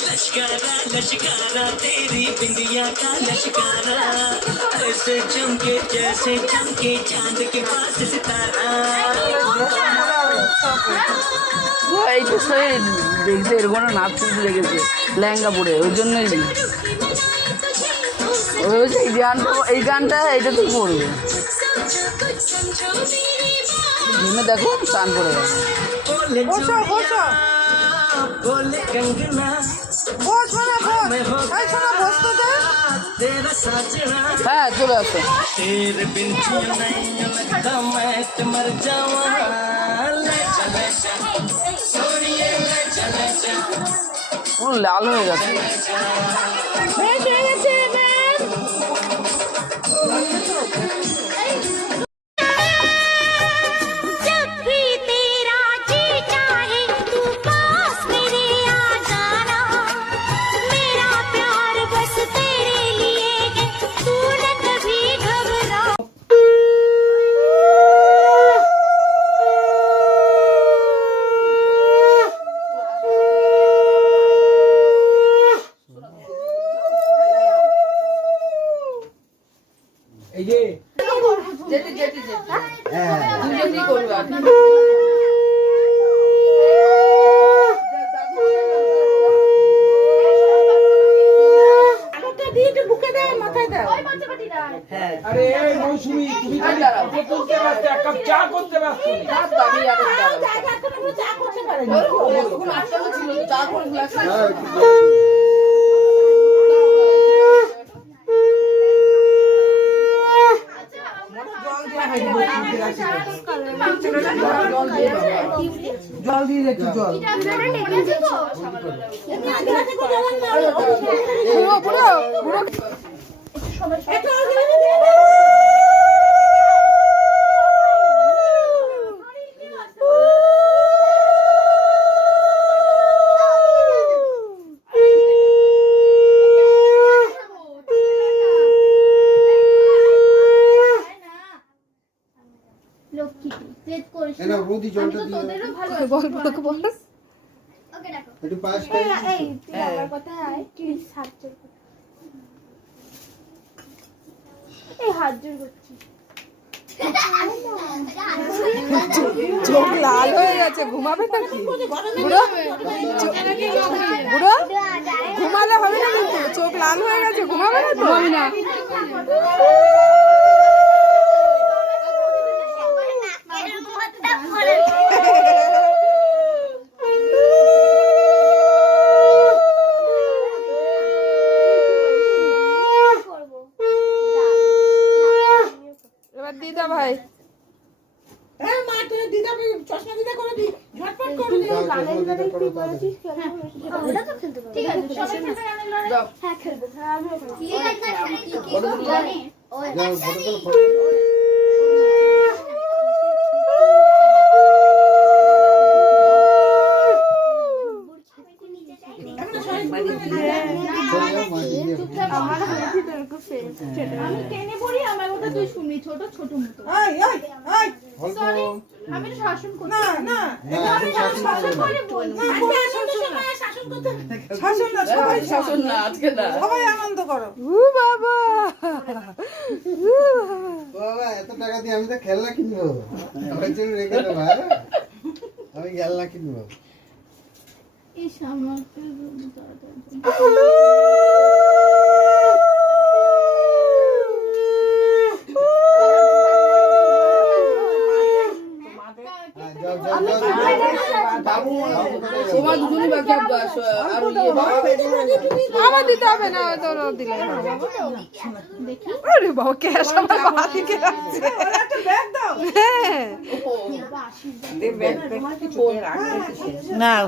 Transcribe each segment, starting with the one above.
लश्कारा लश्कारा तेरी बिंदिया का लश्कारा ऐसे चमके जैसे चमके चांद के पास सितारा এইটা সে দেখছে এরকম নাচ তুলতে লেগেছে লেহেঙ্গা পরে ওই জন্যই এই গানটা এইটা তুই পড়বে দেখো চান করে হ্যাঁ চলে আসো লাল হয়ে গেছে জল দিয়ে একটু জল চোখ লাল হয়ে গেছে ঘুমাবে নাকি বুড়ো বুড়ো ঘুমালে হবে না কিন্তু চোখ লাল হয়ে গেছে ঘুমাবে না তো না দিদা ভাই আমি টেনে পড়ি আমার কথা তুই শুনবি ছোট ছোট মতো আমি তো শাসন করি না না আমি শাসন করি শাসন করতে শাসন না সবাই শাসন না আজকে না সবাই আনন্দ করো ও বাবা বাবা এত টাকা দিয়ে আমি তো খেলনা কিনবো আমার জন্য রেখে দেবো আমি খেলনা কিনবো এই সামনে আমার দিতে হবে না দিলে আরে বাবা ক্যাশ আমার বাদিকে আছে একটা ব্যাগ দাও হ্যাঁ দে ব্যাগ নাও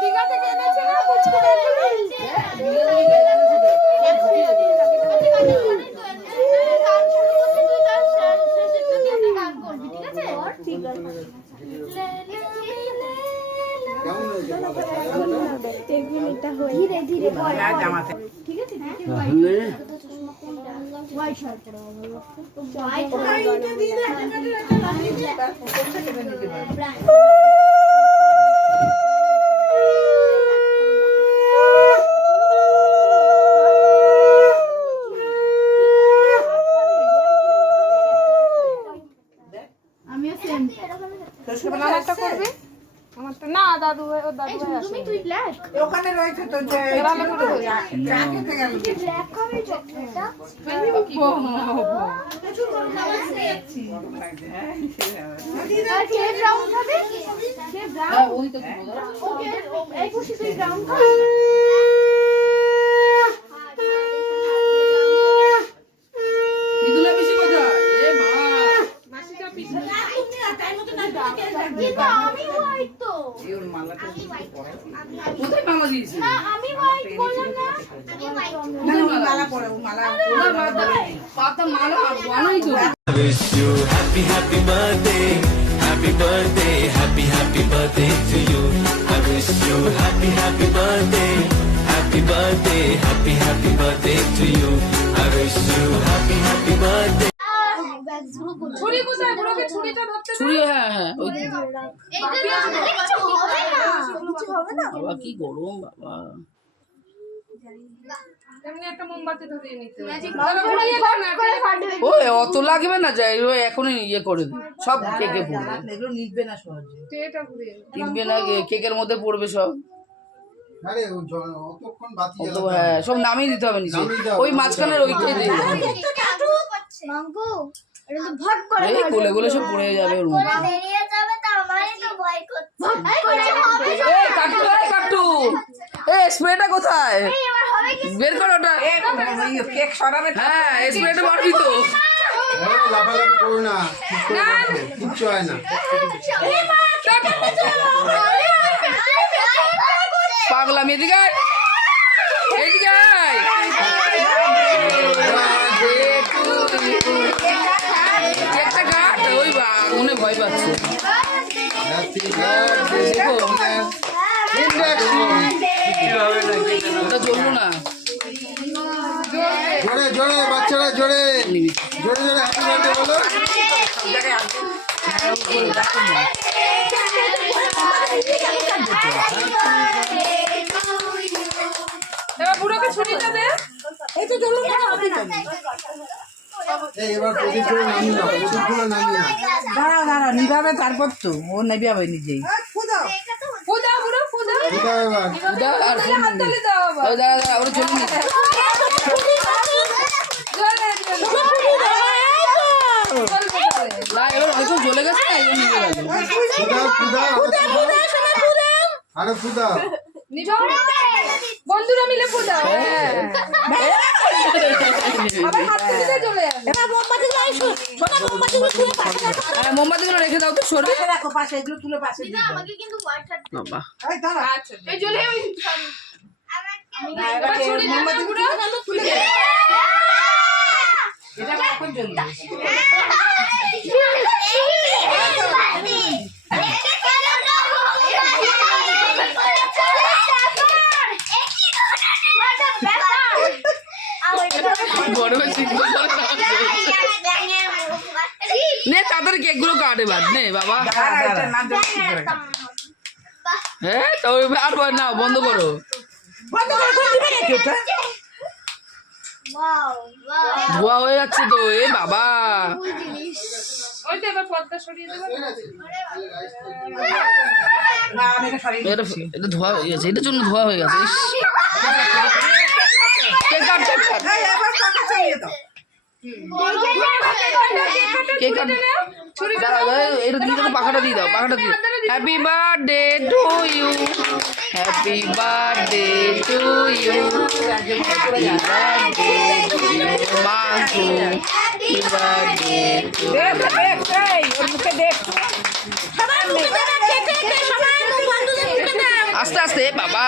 দিঘা থেকে এনেছে না কুচকে ধীরে ধীরে ঠিক আছে হোয়াইট শার্ট পরা হোয়াইট এইটা দিয়ে দে, একটা লাগিয়ে দে। আমিও সেম আমারটা করবি? আমারটা না, দাদু ভাই, ও দাদু ভাই তুমি তুই ব্ল্যাক ওখানে রয়েছে তো যে চা খেতে গেল। ব্ল্যাক খাবি চকলেটটা আর কে ব্রাউন খাবে কে ব্রাউন ওই তো ওকে এই খুশি তুই ব্রাউন খাবি ইদুলা বেশি কথা এ মা কিন্তু আমি হোয়াইট তো কোথায় মালা দিয়েছে না আমি হোয়াইট বললাম না আমি হোয়াইট পাতা মালা বানাই তো wish you happy happy birthday, happy birthday, happy happy birthday to you. I wish you happy happy birthday, happy birthday, happy happy birthday to you. I wish you happy happy birthday. ছুরি কোথায়? বুড়োকে ছুরিটা ধরতে দে। ছুরি হ্যাঁ হ্যাঁ ওই তো। কিছু হবে না বাবা কি গরম বাবা এমনি একটা মোমবাতি ধরিয়ে নিতে হবে। ও অত লাগবে না যাই ও এখনই ইয়ে করে দে সব কেকে পড়বে এগুলো নিবে না সহজে এটা ঘুরিয়ে নে। কিনবে না কেকের মধ্যে পড়বে সব আরে ও অতক্ষণ বাতি অত জ্বালাতে হ্যাঁ হবে। সব নামিয়ে দিতে হবে নিচে নামিয়ে দাও। ওই মাঝখানের ওইটাই দিয়ে দাও। মাঙ্গু এটা তো ভট করে এই গোলে গোলে সব পড়ে যাবে ওর মধ্যে বেরিয়ে যাবে তো আমারই তো ভয় করছে এই কাটু এই কাটু এই স্প্রেটা কোথায় বের কর ওটা কেক সরাবে হ্যাঁ স্প্রেটা মারবি তো আরে লাফালাফি করো না, চুপ করে বসো, কিচ্ছু হয় না। পাগলামি এদিকে আয়। এদিকে আয়। কেকটা কাট ওই আগুনে ভয় পাচ্ছে Happy birthday, দেখো। ওটা জ্বললো না জোরে জোরে বাচ্চারা জোরে নিবি জোরে জোরে হ্যাপি বার্থডে বলো। এবার বুড়োকে ছুরিটা দে। এই এবার প্রদীপগুলো নামিয়ে নাও, প্রদীপগুলো নামিয়ে নাও। দাঁড়াও দাঁড়াও নিভাবে তারপর তো ও নেবে হবে নিজেই ফুদা বুড়ো ফুদা। কোথাও এবার দাও আর ফোন হাততালি দাও আবার। ওই দাঁড়া দাঁড়া ওরা চলে নিচ্ছে জলে, জলে। না এবার অনেকক্ষণ চলে গেছে না এই জন্য নিয়ে গেল ফুদা আরে ফুদা বন্ধুরা মিলে ফুদাও। আবার হাত তুলে চলে যাবে। হ্যাঁ মোমবাতিগুলো রেখে দাও তো সরবে রাখো পাশে এগুলো তুলে পাশে দিয়ে দাও। আমাকে কিন্তু হোয়াইট শার্ট বাবা এই জলে ওই এবার ছুরি মোমবাতি বুড়ো তুলে দে। এটা এখন জ্বলবে বড় হয়েছে নে তাড়াতাড়ি কেকগুলো কাট এবার নে বাবা দাঁড়া এটা না জ্বলবে কি করে? হ্যাঁ তো আর না বন্ধ করো বন্ধ করে দিবে নাকি ওটা? ধোয়া হয়ে যাচ্ছে তো এ বাবা ওই তো এবার পর্দা সরিয়ে দেবে। না আমি এটা সরিয়ে এটা এটা ধোয়া হয়ে গেছে এটার জন্য ধোয়া হয়ে গেছে ইস। কেক কাট কেক কাট এই এবার পাকা চালিয়ে দাও কেক কাট দাঁড়াও, দাঁড়াও, এটা দিয়ে দাও পাখাটা দিয়ে দাও পাখাটা দিয়ে happy birthday to you happy birthday to you happy birthday to মাগু হ্যাপি বার্থডে টু এই ওর মুখে দেখ আস্তে আস্তে বাবা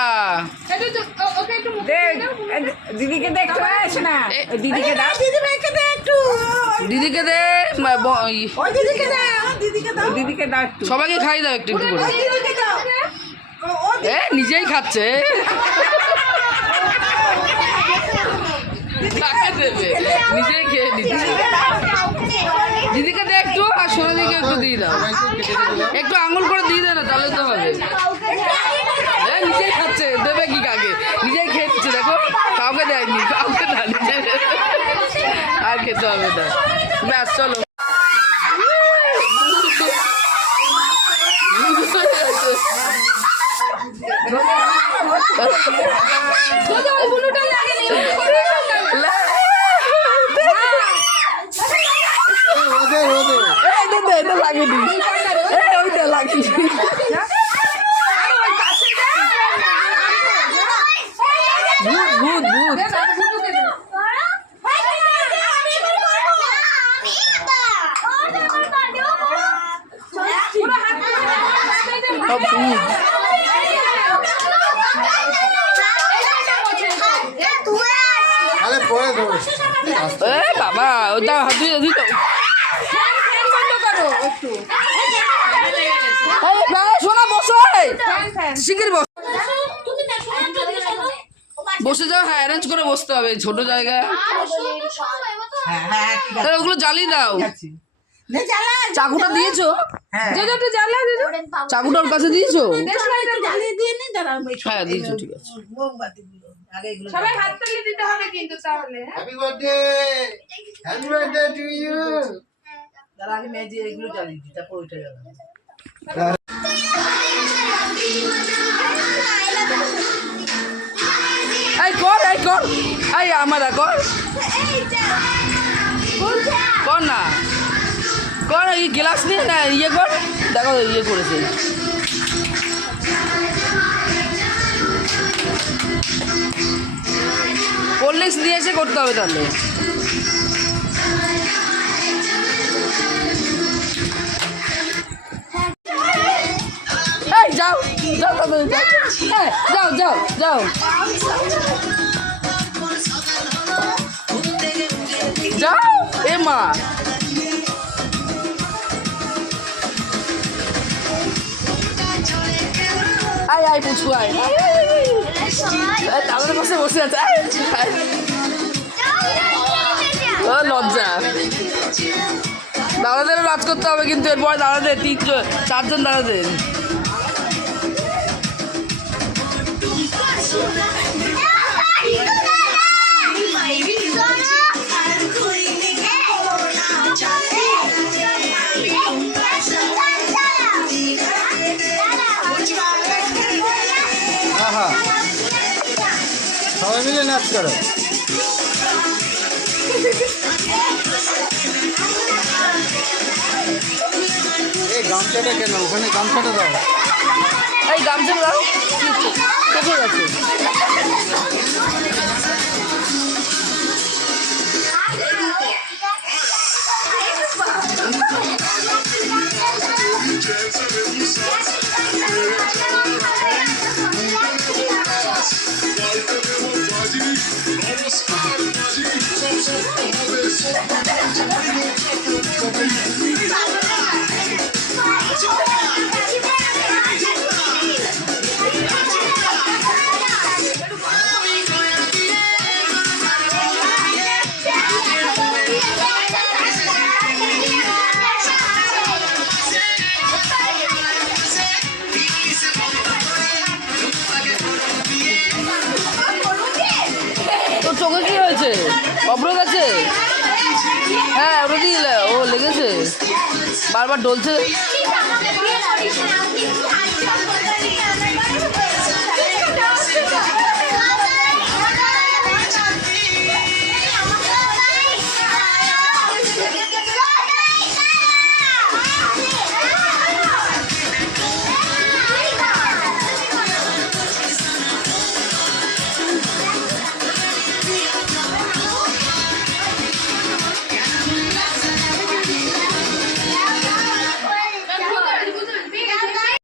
ওকে একটু মুখে দেখ দিয়ে দাও। দিদিকে দেখ চলে আসে না এ, দিদিকে দাও দিদিকে দে একটু দিদিকে দে ওই দিদিকে দাও দিদিকে দাও একটু সবাইকে খাই দাও একটু একটু করে দিদিকে দাও এ নিজেই খাচ্ছে কাকে দেবে নিজেই খেয়ে নি দিদিকে দে একটু আর সোনাদিকে একটু দিয়ে দাও একটু আঙুল করে দিয়ে দে না তাহলে তো হবে নিজেই খাচ্ছে দেবে কি কাকে নিজেই খেচ্ছে দেখো কাউকে দেয়নি কাউকে না নিজে আর খেতে হবে না ব্যাস চলো লাগেনি ওইটা লাগেনি ভূত ভূত বাবা ওটা হাত ধুয়ে দিত শোনা বসো শিগগির বসে যাও হ্যাঁ অ্যারেঞ্জ করে বসতে হবে ছোট জায়গায় ওগুলো জ্বালিয়ে দাও চাকুটা দিয়েছো চাকুটা ওর কাছে দিয়েছো হ্যাঁ দিয়েছো ঠিক আছে সবাই হাত তালি দিতে হবে কিন্তু তাহলে হ্যাপি বার্থডে টু ইউ তার আগে মেয়ে যে এগুলো জ্বালিয়ে দিই তারপর ওইটা জ্বালাবো এই আমার কর কর না কর এই গ্লাস নিয়ে না ইয়ে কর দেখো ইয়ে করেছে কোল্ড ড্রিঙ্কস দিয়ে এসে করতে হবে তাহলে এই যাও যাও যাও যাও যাও যাও এ মা আয় আয় পুচকু আয় আমাদের পাশে বসে আছে লজ্জা দাদাদেরও রাজ করতে হবে কিন্তু এরপরে দাদাদের 4জন দাদাদের সবাই মিলে নাচ করো এই গামছাটা কেন ওখানে গামছাটা দাও এই গামছাটা দাও কোথায় আছে চোখে কি হয়েছে অব্র গেছে হ্যাঁ ওটা দিয়ে ও লেগেছে বারবার ডলছে